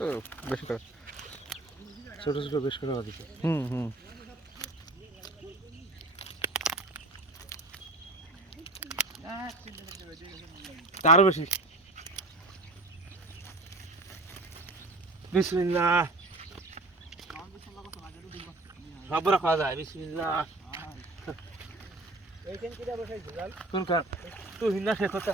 তো বেশি করে ছোট ছোট বেশ করে দিতে। হুম তারও বেশি। বিসমিল্লাহ সবরা খাওয়া যায়। বিসমিল্লাহ কোন কার তুই হিন্না শেখ করতে